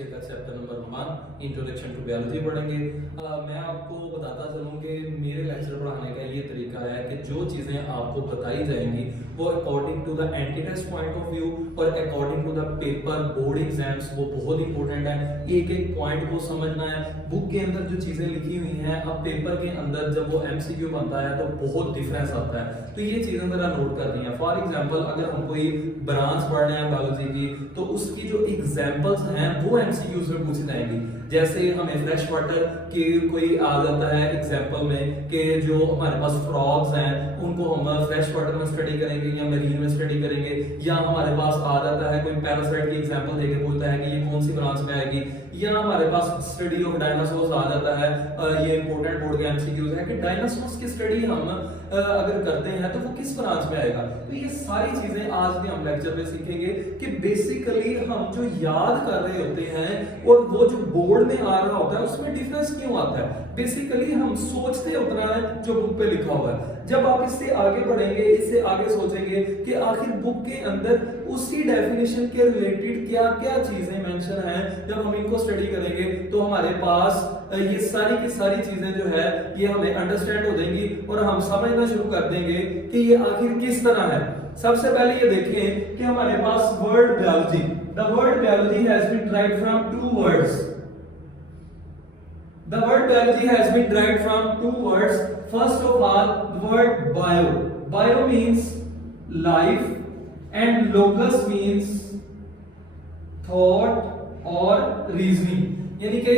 Year का chapter number 1 introduction to biology पढ़ेंगे। मैं आपको बताता चलूँ कि मेरे लेक्चर पढ़ाने का ये तरीका है कि जो चीज़ें आपको बताई जाएंगी वो according to the entry test point of view और according to the paper board exams वो बहुत इंपॉर्टेंट है। एक एक पॉइंट को समझना है। बुक के अंदर जो चीज़ें लिखी हुई हैं अब पेपर के अंदर जब वो एमसीक्यू बनता है तो बहुत डिफरेंस आता है, तो ये चीज़ें ज़रा नोट करनी है। फॉर एग्जाम्पल अगर हम कोई ब्रांच पढ़ रहे हैं बायोलॉजी की तो उसकी जो एग्जाम्पल्स हैं वो एमसीक्यूज में पूछी जाएंगी। जैसे हमें फ्रेश वाटर की कोई आ जाता है एग्जाम्पल में कि जो हमारे पास फ्रॉग्स हैं उनको हम फ्रेश वाटर में स्टडी करेंगे या मरीन में स्टडी करेंगे, या हमारे पास आ जाता है कोई पैरासाइट की एग्जाम्पल देके बोलता है कि ये कौन सी ब्रांच में आएगी, या हमारे पास स्टडी ऑफ डायनासोर्स आ जाता है। ये इंपॉर्टेंट बोर्ड के एमसीक्यूज है कि डायनासोर्स की स्टडी हम अगर करते हैं तो वो किस ब्रांच में आएगा। तो ये सारी चीजें आज भी हम लेक्चर में सीखेंगे कि बेसिकली हम जो याद कर रहे होते हैं और वो जो बोर्ड में आ रहा होता है उसमें डिफरेंस क्यों आता है। बेसिकली हम सोचते उतना है जो बुक पे लिखा हुआ है। जब आप इससे आगे बढ़ेंगे, इससे आगे सोचेंगे कि आखिर बुक के अंदर उसी डेफिनेशन के रिलेटेड क्या क्या चीजें मेंशन हैं, जब हम इनको स्टडी करेंगे तो हमारे पास ये सारी की सारी चीजें जो है ये हमें अंडरस्टैंड हो जाएंगी और हम समझना शुरू कर देंगे कि ये आखिर किस तरह है। सबसे पहले ये देखें कि हमारे पास word biology, the word biology has been derived from two words. The word biology has been derived from two words. First of all, the word bio. Bio means life and logos means thought or reasoning. यानी कि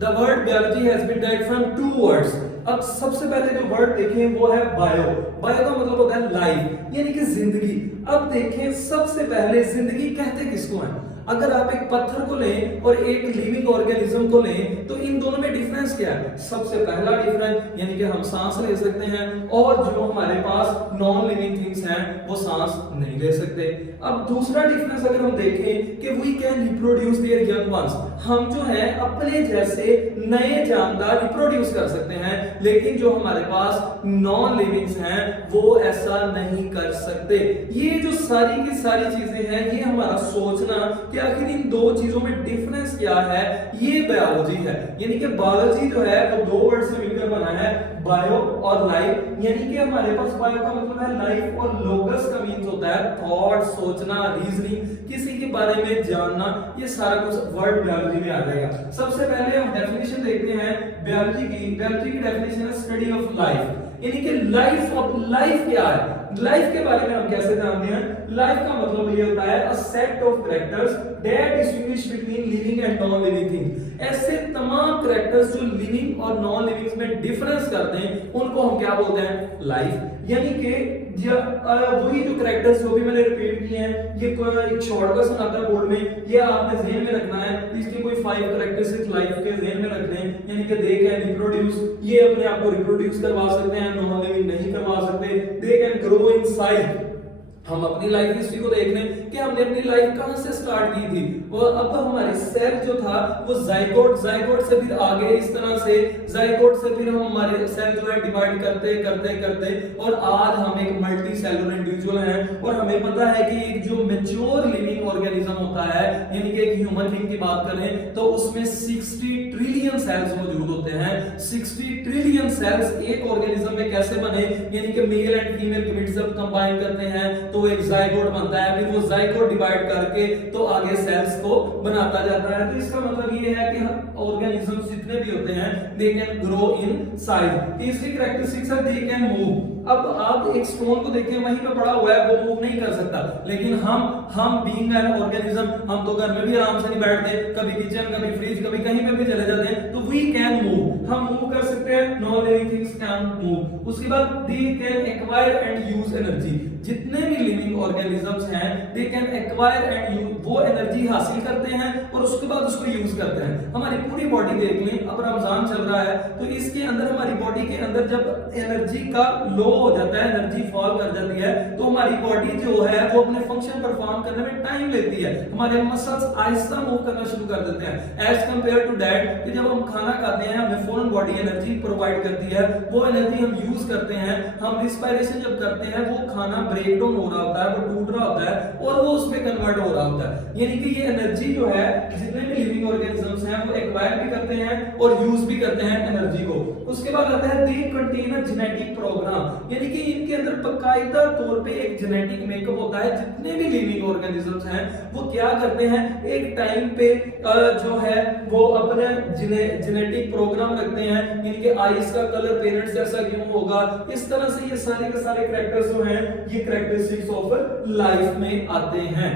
the word biology has been derived from two words. अब सबसे पहले जो word देखें वो है bio. Bio का मतलब होता है लाइफ यानी कि जिंदगी। अब देखें सबसे पहले जिंदगी कहते किसको है। अगर आप एक पत्थर को लें और एक लिविंग ऑर्गेनिज्म को लें तो इन दोनों में डिफरेंस क्या है। सबसे पहला डिफरेंस यानी कि हम सांस ले सकते हैं और जो हमारे पास नॉन लिविंग थिंग्स हैं वो सांस नहीं ले सकते। अब दूसरा डिफरेंस अगर हम देखें कि we can reproduce their young ones, हम जो है अपने जैसे नए जानदार रिप्रोड्यूस कर सकते हैं, लेकिन जो हमारे पास नॉन लिविंग्स हैं वो ऐसा नहीं कर सकते। ये जो सारी की सारी चीजें हैं ये हमारा सोचना कि आखिर इन दो चीजों में डिफरेंस क्या है, ये बायोलॉजी है। यानी कि बायोलॉजी जो है वो दो वर्ड से मिलकर बना है, बायो और लाइफ। यानी कि हमारे पास बायो का मतलब है लाइफ और लोगस का मीन्स होता है थॉट, सोचना, रीजनिंग, किसी के बारे में जानना। ये सारा कुछ वर्ड बायोलॉजी में आ जाएगा। सबसे पहले हम डेफिनेशन देखते हैं बायोलॉजी की। बायोलॉजी की डेफिनेशन है स्टडी ऑफ लाइफ, यानी कि लाइफ ऑफ लाइफ क्या है, लाइफ के बारे में हम कैसे जानते हैं। लाइफ का मतलब ये होता है a set of characters that distinguish between living and non living thing. ऐसे तमाम कैरेक्टर्स जो लिविंग और नॉन लिविंग में डिफरेंस करते हैं उनको हम क्या बोलते हैं, लाइफ। यानी कि वही जो कैरेक्टर्स जो भी मैंने रिपीट किए हैं, ये एक शॉर्ट का सुनाता है बोर्ड में, ये आपने ध्यान में रखना है। इसके कोई 5 कैरेक्टरिस्टिक्स लाइफ के ध्यान में रखने हैं। यानी कि दे कैन रिप्रोड्यूस, ये अपने आप को रिप्रोड्यूस करवा सकते हैं, नॉन लिविंग नहीं करवा सकते। They can grow in size, हम अपनी लाइफ हिस्ट्री को देख लें कि हमने अपनी लाइफ कहां से स्टार्ट की थी। वो अब हमारे सेल जो था वो जाइगोट, जाइगोट से फिर आगे इस तरह से जाइगोट से फिर हम हमारे सेल जो है डिवाइड करते करते करते और आज हम एक मल्टी सेलुलर इंडिविजुअल हैं। और हमें पता है कि एक जो मैच्योर लिविंग ऑर्गेनिज्म होता है यानी कि एक ह्यूमन बीइंग की बात करें तो उसमें 60 ट्रिलियन सेल्स मौजूद होते हैं। 60 ट्रिलियन सेल्स एक ऑर्गेनिज्म में कैसे बने, यानी कि मेल एंड फीमेल गमीट्स जब कंबाइन करते हैं तो एक जाइगोट बनता है, फिर वो जाइगोट डिवाइड करके तो आगे सेल्स को बनाता जाता है। तो इसका मतलब ये है कि ऑर्गेनिजम्स जितने भी होते हैं they can grow in size. तीसरी कैरेक्टरिस्टिक्स है दे कैन मूव। अब आप एक स्टोन को देखें वहीं पे पड़ा हुआ है, वो मूव नहीं कर सकता, लेकिन हम बीइंग एन ऑर्गेनिज्म हम तो घर में भी आराम से नहीं बैठते, कभी किचन, कभी फ्रिज, कभी कहीं पे भी चले जाते हैं, तो वी कैन मूव, हम मूव कर सकते हैं। Non living things can move. उसके बाद they can acquire and use energy. जितने भी लिविंग ऑर्गेनिजम्स हैं they can acquire and use, वो एनर्जी हासिल करते हैं और उसके बाद उसको यूज करते हैं। हमारी पूरी बॉडी देख लें, अब रमजान चल रहा है तो इसके अंदर हमारी बॉडी के अंदर जब एनर्जी का लो हो जाता है, एनर्जी फॉल कर जाती है, तो हमारी बॉडी जो है वो अपने फंक्शन परफॉर्म करने में टाइम लेती है, हमारे मसल्स आहिस्ता मूव करना शुरू कर देते हैं एज कंपेयर टू दैट कि जब हम खाना खाते हैं हमें फौरन बॉडी एनर्जी प्रोवाइड करती है, वो एनर्जी हम यूज करते हैं, हम रिस्पायरेशन जब करते हैं वो खाना ब्रेक डाउन हो रहा होता है, वो टूट रहा होता है और वो उसमें कन्वर्ट हो रहा होता है। यानी कि ये एनर्जी जो है जितने भी लिविंग ऑर्गेनिजम्स हैं वो एक्वायर भी करते हैं और यूज भी करते हैं एनर्जी को। उसके बाद आता है they contain a genetic program, यानी कि इनके अंदर बकायदा तौर पे एक जेनेटिक मेकअप होता है। जितने भी लिविंग ऑर्गेनिजम्स हैं वो क्या करते हैं, एक टाइम पे जो है वो अपने जेनेटिक प्रोग्राम रखते हैं, इनके आईज का कलर पेरेंट्स जैसा क्यों होगा, इस तरह से ये सारे के सारे कैरेक्टर्स जो हैं ये कैरेक्टरिस्टिक्स ऑफ लाइफ में आते हैं।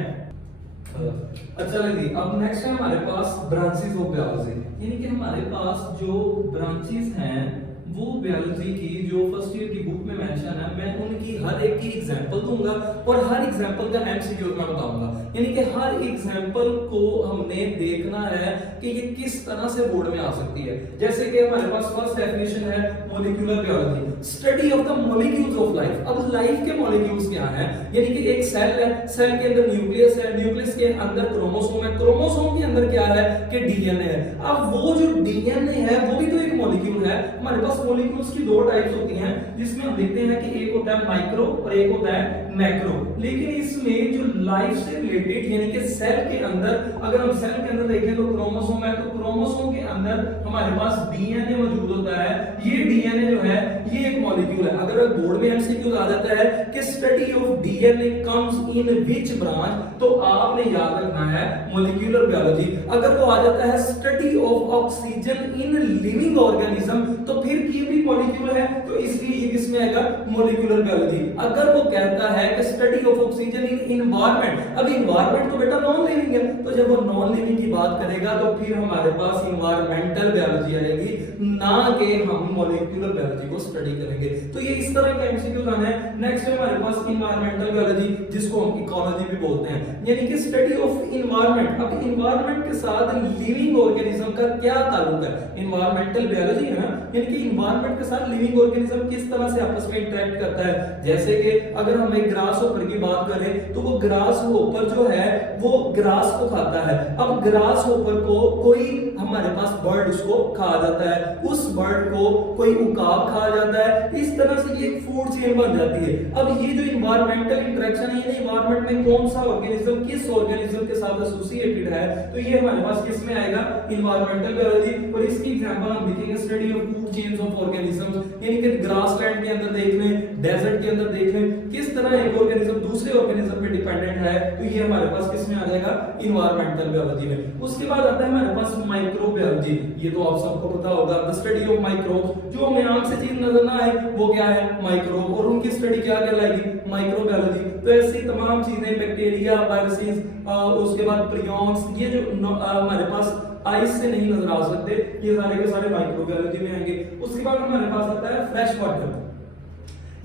अच्छा लगी। अब नेक्स्ट है हमारे पास ब्रांचेस ऑफ बायोलॉजी, यानी कि हमारे पास जो ब्रांचेस हैं वो बायोलॉजी की जो फर्स्ट ईयर की बुक में मेंशन है, मैं उनकी हर एक की एग्जांपल दूंगा और हर एग्जांपल का एमसीक्यू मैं बताऊंगा। यानी कि हर एग्जांपल को हमने देखना है कि ये किस तरह से बोर्ड में आ सकती है। जैसे कि हमारे पास फर्स्ट डेफिनेशन है molecular biology, study of the molecules of life. अब लाइफ के मॉलिक्यूल्स क्या हैं, यानी कि एक सेल है, सेल के अंदर न्यूक्लियस है, न्यूक्लियस के अंदर क्रोमोसोम है, क्रोमोसोम के अंदर क्या है कि डीएनए है। अब वो जो डीएनए है वो भी तो एक मॉलिक्यूल है। हमारे पास मॉलिक्यूल्स की दो टाइप्स होती हैं जिसमें हम देखते हैं कि एक होता है माइक्रो और एक होता है मैक्रो। लेकिन इसमें जो लाइफ से रिलेटेड यानी कि सेल के अंदर, अगर हम सेल के अंदर देखें तो क्रोमोसोम है, तो क्रोमोसोम के अंदर हमारे पास डीएनए मौजूद होता है। ये डीएनए जो है ये एक मॉलिक्यूल है। अगर बोर्ड में एमसीक्यू आ जाता है कि study of DNA comes in which branch, तो आपने याद रखना है मॉलिक्यूलर बायोलॉजी। अगर वो आ जाता है study of oxygen in living organism, तो फिर ये भी मॉलिक्यूल है, तो इसलिए ये किसमें आएगा मॉलिक्यूलर बायोलॉजी। अगर वो कहता है कि study of oxygen in environment, अब एनवायरनमेंट तो बेटा नॉन लिविंग है, तो जब वो नॉन लिविंग की बात करेगा तो फिर हमारे पास एनवायरमेंटल बायोलॉजी आएगी, ना कि हम मॉलिक्यूलर बायोलॉजी को स्टडी करेंगे। तो ये इस तरह का एमसीक्यू आना है। नेक्स्ट है हमारे पास एनवायरमेंटल बायोलॉजी, जिसको हम इकोलॉजी भी बोलते हैं, यानी कि स्टडी ऑफ एनवायरमेंट। अब एनवायरमेंट के साथ लिविंग ऑर्गेनिज्म का क्या ताल्लुक है, एनवायरमेंटल बायोलॉजी है ना, यानी कि एनवायरमेंट के साथ लिविंग ऑर्गेनिज्म किस तरह से आपस में इंटरेक्ट करता है। जैसे कि अगर हम एक ग्रास होपर की बात करें तो वो ग्रास होपर जो है वो ग्रास को खाता है। अब ग्रास होपर को कोई हमारे पास बर्ड उसको खा जाता है, उस बर्ड को कोई उकाब खा जाता है, इस तरह से ये एक फूड चेन बन जाती है। अब ये जो एनवायरमेंटल इंटरेक्शन है, ये एनवायरमेंट में कौन सा ऑर्गेनिज्म किस ऑर्गेनिज्म के साथ एसोसिएटेड है, तो ये हमारे पास किस में आएगा एनवायरमेंटल बायोलॉजी। और इसकी एग्जांपल हम देखेंगे study of food chains of organisms, यानी कि ग्रासलैंड के अंदर देख लें, डेजर्ट के अंदर देख लें, किस तरह एक ऑर्गेनिज्म दूसरे ऑर्गेनिज्म पे डिपेंडेंट है, तो ये हमारे पास किस में आ जाएगा एनवायरमेंटल बायोलॉजी में। उसके बाद आता है हमारे पास माइक्रो बायोलॉजी, ये तो आप सबको पता होगा, द स्टडी ऑफ माइक्रोब्स। जो हमें आंख से चीज नजर ना आए वो क्या है माइक्रोब, और उनकी स्टडी क्या कहलाएगी माइक्रो बायोलॉजी। तो ऐसी तमाम चीजें बैक्टीरिया, वायरसेस, उसके बाद प्रियॉन्स, ये जो हमारे पास आइस से नहीं नजर आ सकते, ये सारे के सारे माइक्रोबायोलॉजी में आएंगे। उसके बाद हमारे पास आता है फ्रेश वाटर।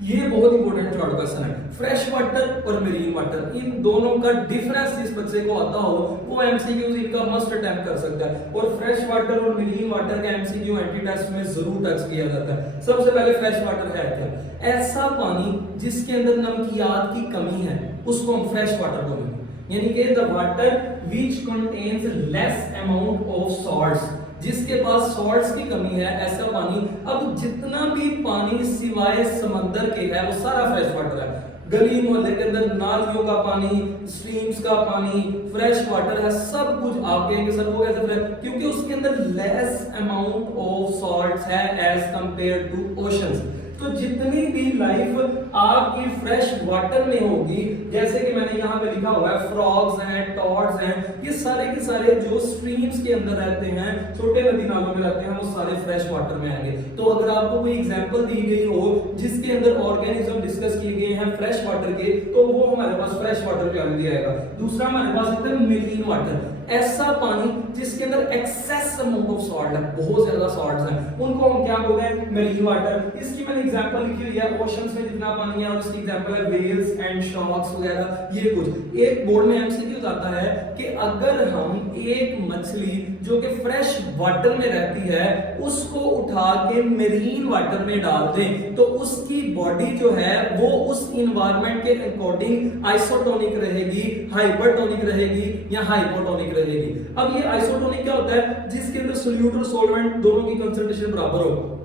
ये बहुत इंपॉर्टेंट थर्ड क्वेश्चन है, फ्रेश वाटर और मेरीन वाटर, इन दोनों का डिफरेंस जिस बच्चे को आता हो वो एमसीक्यूज इनका मस्ट अटेम्प्ट कर सकता है। और फ्रेश वाटर और मेरीन वाटर का एमसीक्यू एंटी टेस्ट में जरूर टच किया जाता है। सबसे पहले फ्रेश वाटर है क्या, ऐसा पानी जिसके अंदर नमकियात की कमी है उसको हम फ्रेश वाटर बोलेंगे, यानी कि the water which contains less amount of salts, जिसके पास सॉल्ट्स की कमी है ऐसा पानी। अब जितना भी पानी सिवाय समंदर के है वो सारा फ्रेश वाटर है। गली मोहल्ले के अंदर नालियों का पानी, स्ट्रीम्स का पानी फ्रेश वाटर है, सब कुछ आप कहेंगे सर वो कैसे फ्रेश, क्योंकि उसके अंदर लेस अमाउंट ऑफ सॉल्ट्स है एज कंपेयर टू ओशंस। तो जितनी भी लाइफ आपकी फ्रेश वाटर में होगी, जैसे कि मैंने यहाँ पे लिखा हुआ है फ्रॉग्स हैं, टॉड्स हैं, ये सारे के सारे जो स्ट्रीम्स के अंदर रहते हैं, छोटे नदी नालों में रहते हैं, वो सारे फ्रेश वाटर में आएंगे। तो अगर आपको कोई एग्जांपल दी गई हो जिसके अंदर ऑर्गेनिज्म डिस्कस किए गए हैं फ्रेश वाटर के, तो वो हमारे पास फ्रेश वाटर बायोलॉजी आएगा। दूसरा हमारे पास आता है मेरीन वाटर, ऐसा पानी जिसके अंदर एक्सेस अमाउंट ऑफ सॉल्ट है, बहुत ज्यादा सॉल्ट्स हैं, उनको हम क्या बोलते हैं मेरीन वाटर। इसकी मैंने एग्जांपल लिखी हुई है, ओशंस में जितना पानी है, और इसकी एग्जांपल है व्हेल्स एंड शार्क्स वगैरह, ये कुछ। एक बोर्ड में एमसीक्यू आता है कि अगर हम एक मछली जो कि फ्रेश वाटर में रहती है उसको उठा के मेरीन वाटर में डाल दें तो उसकी बॉडी जो है वो उस इन्वायरमेंट के अकॉर्डिंग आइसोटोनिक रहेगी, हाइपरटोनिक रहेगी या हाइपोटोनिक रहेगी। अब ये आइसोटोनिक क्या होता है? जिसके अंदर सोल्यूट और सॉल्वेंट दोनों की कंसंट्रेशन बराबर हो।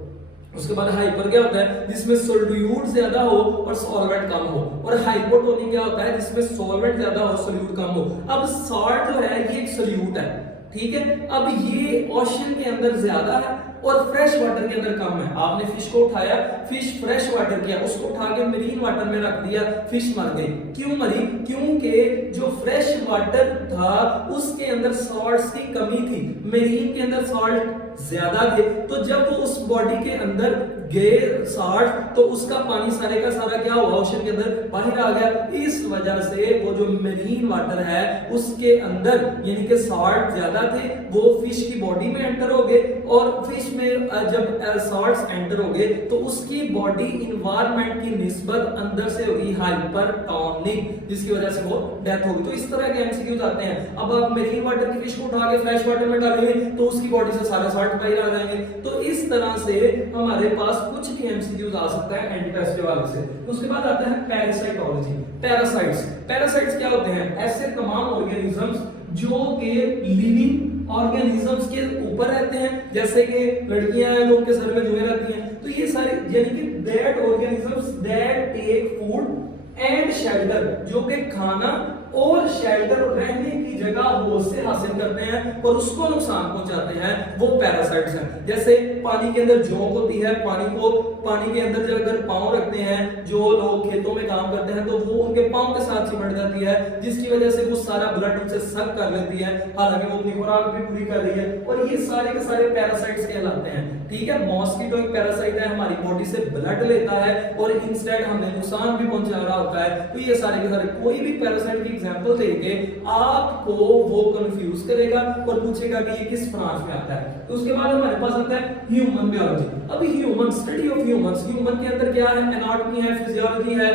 उसके बाद हाइपर क्या होता है? जिसमें सोल्यूट ज्यादा हो और सॉल्वेंट कम हो। और हाइपोटोनिक क्या होता है? जिसमें सॉल्वेंट ज्यादा हो सोल्यूट कम हो। अब सॉल्ट जो है ये एक सोल्यूट है, ठीक है। अब ये ओशन के अंदर ज्यादा है और फ्रेश वाटर के अंदर कम है। आपने फिश को उठाया, फिश फ्रेश वाटर किया, उसको उठा के मरीन वाटर में रख दिया, फिश मर गई। क्यों मरी? क्योंकि जो फ्रेश वाटर था उसके अंदर सॉल्ट्स की कमी थी, मरीन के अंदर सॉल्ट ज्यादा थे। तो जब वो उस बॉडी के अंदर गए सॉल्ट तो उसका पानी सारे का सारा क्या हुआ? ओशन के अंदर बाहर आ गया। इस वजह से वो जो मरीन वाटर है उसके अंदर यानी कि सॉल्ट ज्यादा थे, वो फिश की बॉडी में एंटर हो गए और फिश में जब सॉल्ट्स एंटर हो गए तो उसकी बॉडी इन्वायरमेंट की निस्बत अंदर से होगी हाइपरटोनिक, जिसकी वजह से वो डेथ होगी। तो इस तरह के एमसीक्यूज आते हैं। अब आप मरीन वाटर की फिश को उठा के फ्रेश वाटर में डालेंगे तो उसकी बॉडी से सारा सॉल्ट बाहर आ जाएंगे। तो इस तरह से हमारे पास कुछ भी एमसीक्यूज आ सकता है एंटीटेस्ट वाले से। उसके बाद आता है पैरासाइटोलॉजी। पैरासाइट्स क्या होते हैं? ऐसे तमाम ऑर्गेनिजम्स जो कि लिविंग ऑर्गेनिजम्स के ऊपर रहते हैं, जैसे कि लड़कियां हैं लोग के सर में जुए रहती हैं। तो ये सारे यानी कि that organisms that take food and shelter, जो कि खाना और शेल्टर रहने की जगह होश से हासिल करते हैं और उसको नुकसान पहुंचाते हैं, वो पैरासाइट्स हैं। जैसे पानी के अंदर जोंक होती है, पानी के अंदर जब अगर पांव रखते हैं, जो लोग खेतों में काम करते हैं तो वो उनके पांव के साथ चिपट जाती है, जिसकी वजह से वो सारा ब्लड उनसे सक कर लेती है, हालांकि वो अपनी खुराक भी पूरी कर रही है। और ये सारे के सारे पैरासाइट्स कहलाते हैं, ठीक है। मॉस्किटो एक पैरासाइट है, हमारी बॉडी से ब्लड लेता है और इंस्टेड हमें नुकसान भी पहुंचा रहा होता है। तो ये सारे के सारे कोई भी पैरासाइट की एग्जांपल देके आपको वो कंफ्यूज करेगा और पूछेगा कि ये किस ब्रांच में आता है। तो उसके बाद हमारे पास आता है ह्यूमन बायोलॉजी। अभी human study of humans, human के अंदर क्या है? एनाटॉमी है, फिजियोलॉजी है,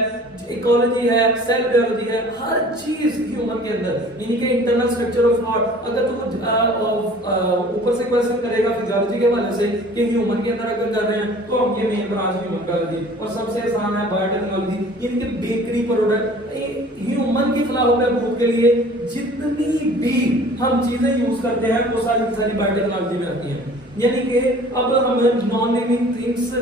इकोलॉजी है, सेल बायोलॉजी है, हर चीज ह्यूमन के अंदर, यानी कि इंटरनल स्ट्रक्चर ऑफ हार्ट। अगर तुम ऊपर से क्वेश्चन करेगा फिजियोलॉजी के हवाले से कि ह्यूमन के अंदर अगर कर रहे हैं तो हम ये मेन ब्रांच ह्यूमन बायोलॉजी, और सबसे आसान है बायोटेक्नोलॉजी। इनके बेकरी प्रोडक्ट ह्यूमन की फलाह बहबूद के लिए जितनी भी हम चीजें यूज करते हैं वो सारी की सारी बायोटेक्नोलॉजी में आती हैं। यानी कि अब हम non living things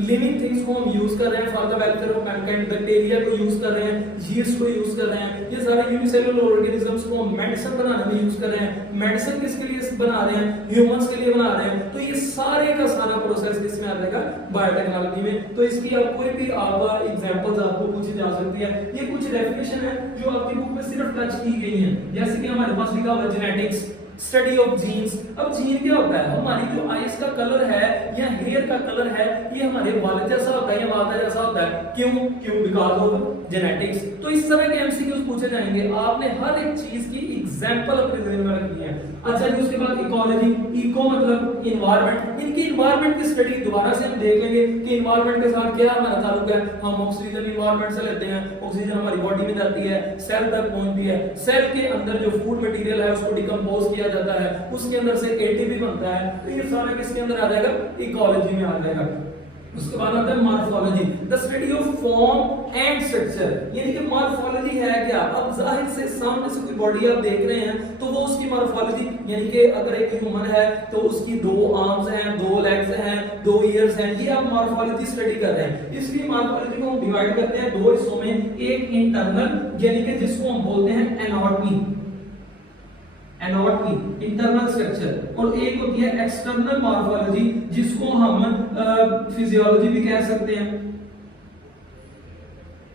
living things को हम यूज कर रहे हैं for the welfare of Mankind. Bacteria को यूज कर रहे हैं, यीस्ट को यूज कर रहे हैं, ये सारे यूनिसेलुलर ऑर्गेनिजम्स को हम मेडिसिन बनाने में यूज कर रहे हैं। मेडिसिन किसके लिए बना रहे हैं? ह्यूमंस के लिए बना रहे हैं। तो ये सारे का सारा प्रोसेस किसमें आ जाएगा? बायोटेक्नोलॉजी में। तो इसकी आप कोई भी एग्जांपल्स आपको पूछी जा सकती है। ये कुछ डेफिनेशन है जो आपकी बुक में सिर्फ टच की गई है, जैसे कि हमारे पास लिखा हुआ है जेनेटिक्स, स्टडी ऑफ जीन्स। अब जीन क्या होता है? हमारी जो आईज का कलर है या हेयर का कलर है ये हमारे वालिद जैसा होता है या वादा जैसा होता है। क्यों? Because of genetics. तो इस तरह के एमसीक्यूज पूछे जाएंगे। आपने हर एक चीज की एग्जांपल अपने ज़हन में रखनी है। अच्छा जी, उसके बाद इकोलॉजी। इको मतलब इन्वायरमेंट। इनकी इन्वायरमेंट की स्टडी दोबारा से हम देख लेंगे कि इन्वायरमेंट के साथ क्या हमारा ताल्लुक है। हम ऑक्सीजन इन्वायरमेंट से लेते हैं, ऑक्सीजन हमारी बॉडी में जाती है, सेल तक पहुंचती है, सेल के अंदर जो फूड मटेरियल है उसको डिकम्पोज किया जाता है, उसके अंदर से एटीपी बनता है। तो ये सारा किसके अंदर आ जाएगा? इकोलॉजी में आ जाएगा। उसके बाद आता है morphology, the study of form and structure. यानी कि मॉर्फोलॉजी है क्या? अब जाहिर से सामने से कोई बॉडी आप देख रहे हैं तो वो उसकी मॉर्फोलॉजी, यानी कि अगर एक ह्यूमन है तो उसकी 2 आर्म्स हैं, 2 लेग्स हैं, 2 ईयर्स हैं, ये आप मॉर्फोलॉजी स्टडी कर रहे हैं। इसलिए मॉर्फोलॉजी को हम डिवाइड करते हैं 2 हिस्सों में, एक इंटरनल यानी कि जिसको हम बोलते हैं एनाटॉमी इंटरनल स्ट्रक्चर, और एक होती है एक्सटर्नल मॉर्फोलॉजी जिसको हम फिजियोलॉजी भी कह सकते हैं।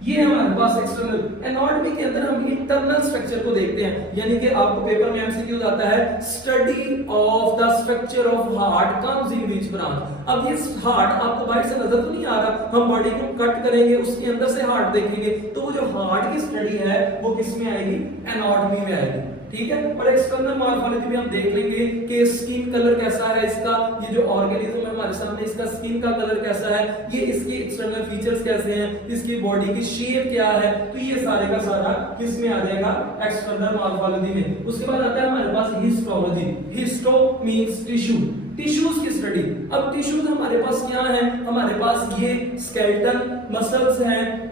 ये हमारे पास एक्सटर्नल। एनाटॉमी के अंदर हम इंटरनल स्ट्रक्चर को देखते हैं, यानी कि आपको पेपर में एमसीक्यूज आता है study of the structure of heart comes in which branch. अब ये हार्ट आपको बाहर से नजर तो नहीं आ रहा, हम बॉडी को कट करेंगे उसके अंदर से हार्ट देखेंगे तो वो जो हार्ट की स्टडी है वो किस में आएगी? एनाटॉमी में आएगी। ठीक है। और एक्सटर्नल मॉर्फोलॉजी भी हम देख लेंगे कि स्किन कलर कैसा है इसका, ये जो ऑर्गेनिज्म है हमारे सामने इसका स्किन का कलर कैसा है, ये इसके एक्सटर्नल फीचर्स कैसे हैं, इसकी बॉडी की शेप क्या है, तो ये सारे का सारा किस में आ जाएगा, एक्सटर्नल मॉर्फोलॉजी में। उसके बाद आता है हमारे पास histology. Histo means tissue, tissues की स्टडी। अब टिश्यूज हमारे पास क्या है, हमारे पास ये स्केलेटन मसल्स हैं।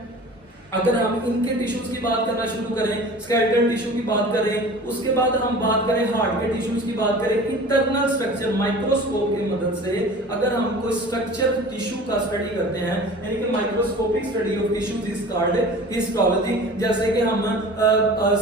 अगर हम इनके टिश्यूज की बात करना शुरू करें, स्केलेटल टिश्यू की बात करें, उसके बाद हम बात करें हार्ट के टिश्यूज की बात करें, इंटरनल स्ट्रक्चर माइक्रोस्कोप की मदद से अगर हम कोई स्ट्रक्चर टिश्यू का स्टडी करते हैं, यानी कि microscopic study of tissues is called histology. जैसे कि हम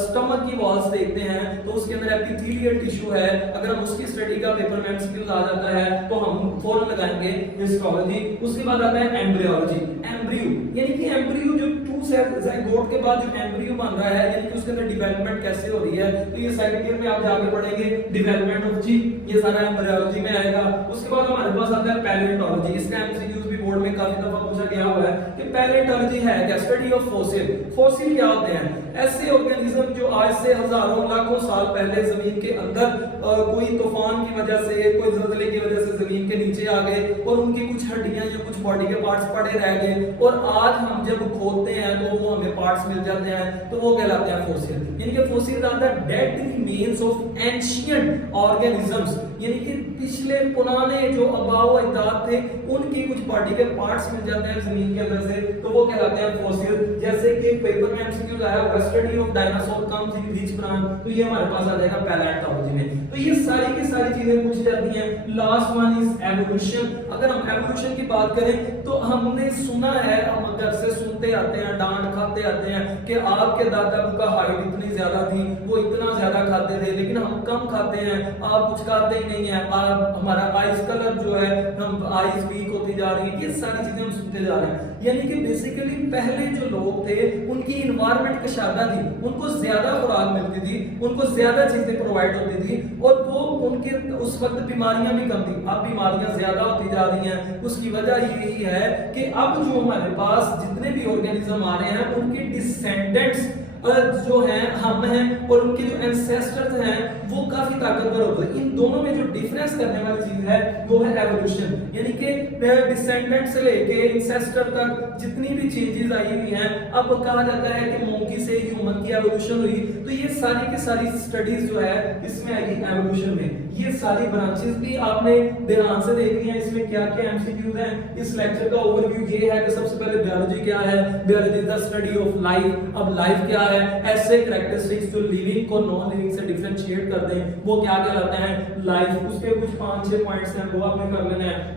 स्टमक की वॉल्स देखते हैं तो उसके अंदर एपिथेलियल टिश्यू है, अगर हम उसकी स्टडी का पेपर में एमसीक्यूज आ जाता है तो हम फौरन लगाएंगे हिस्टोलॉजी। उसके बाद आता है एम्ब्रियोलॉजी। एम्ब्रियो यानी कि एम्ब्रियो जो ज़ायगोट के बाद जो एम्ब्रियो बन रहा है, यानी कि उसके अंदर डेवलपमेंट कैसे हो रही है, तो ये सेकंड ईयर में आप जाके पढ़ेंगे डेवलपमेंट ऑफ जी, ये सारा एम्ब्रियोलॉजी में आएगा। उसके बाद हमारे पास आता है पैलेंटोलॉजी। इसका एमसीक्यूज भी बोर्ड में काफी दफा पूछा गया हुआ है कि पैलेंटोलॉजी है क्या, स्टडी ऑफ फॉसिल। फॉसिल क्या होते हैं, ऐसे ऑर्गेनिज्म जो आज से हजारों लाखों साल पहले जमीन के अंदर कोई तूफान की वजह से, कोई ज़लज़ले की वजह से जमीन के नीचे आ गए और उनकी कुछ हड्डियां या कुछ बॉडी के पार्ट्स पड़े रह गए, और आज हम जब खोदते हैं तो वो हमें पार्ट्स मिल जाते हैं, तो वो कहलाते हैं फॉसिल। यानी कि fossil are the dead remains of ancient organisms, यानी कि पिछले पुराने जो आबाओ अजदाद थे उनकी कुछ बॉडी के पार्ट्स मिल जाते हैं जमीन के अंदर से, तो वो कहलाते हैं फॉसिल। जैसे कि पेपर में एमसीक्यूज आया हुआ study of dinosaur comes in which branch, तो ये हमारे पास आ जाएगा पैलेंटोलॉजी में। तो ये सारी की सारी चीजें पूछी जाती हैं। Last one is evolution. अगर हम एवोल्यूशन की बात करें तो हमने सुना है, हम घर से सुनते आते हैं, डांट खाते आते हैं कि आपके दादा का हाइट इतनी ज्यादा थी, वो इतना ज्यादा खाते थे, लेकिन हम कम खाते हैं, आप कुछ खाते ही नहीं है, आप हमारा आइज कलर जो है, हम आइज वीक होती जा रही है, ये सारी चीजें हम सुनते जा रहे हैं। यानी कि बेसिकली पहले जो लोग थे उनकी इन्वायरमेंट कशादा थी, उनको ज्यादा खुराक मिलती थी, उनको ज्यादा चीजें प्रोवाइड होती थी, और वो उनके उस वक्त बीमारियां भी कम थी। अब बीमारियां ज्यादा होती जा रही हैं, उसकी वजह यही है कि अब जो हमारे पास जितने भी ऑर्गेनिज्म आ रहे हैं उनके डिसेंडेंट्स जो हैं हम हैं, और उनके जो एंसेस्टर्स हैं वो काफी ताकतवर होते हैं। इन दोनों में जो डिफरेंस करने वाली चीज है वो है एवोल्यूशन, यानी कि डिसेंडेंट से लेके एंसेस्टर तक जितनी भी चेंजेस आई हुई हैं, अब कहा जाता है कि मोंकी से ह्यूमन की एवोल्यूशन हुई, तो ये सारी की सारी स्टडीज जो है इसमें आएगी एवोल्यूशन में। ये सारी ब्रांचेस भी आपने ध्यान से देखनी है, इसमें क्या क्या एमसीक्यूज हैं। इस लेक्चर का ओवरव्यू ये है कि सबसे पहले बायोलॉजी क्या है, biology is the study of life. अब लाइफ क्या है, ऐसे कैरेक्टरिस्टिक्स जो लिविंग को नॉन लिविंग से डिफरेंशिएट कर दें, वो क्या कहलाते हैं, लाइफ। उसके कुछ 5-6 पॉइंट्स हैं वो आपने कर लेना है।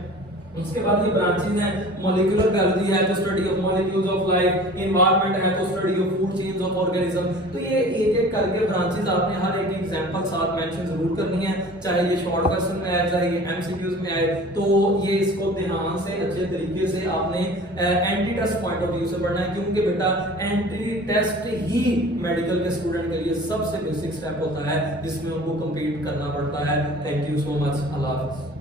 उसके बाद ये ब्रांचेस हैं, मॉलिक्यूलर बायोलॉजी है तो study of molecules of life, environment है तो study of food chains of organism. तो ये एक एक करके ब्रांचेस आपने हर एक एग्जांपल साथ मेंशन जरूर करनी है, चाहे ये शॉर्ट क्वेश्चन में आए चाहे ये एमसीक्यूज में आए, तो ये इसको ध्यान से अच्छे तरीके से आपने anti test point of view से पढ़ना है, क्योंकि बेटा एंटी टेस्ट ही मेडिकल के स्टूडेंट के लिए सबसे बेसिक स्टेप होता है जिसमें उनको कंप्लीट करना पड़ता है। थैंक यू सो मच, अल्लाह हाफिज़।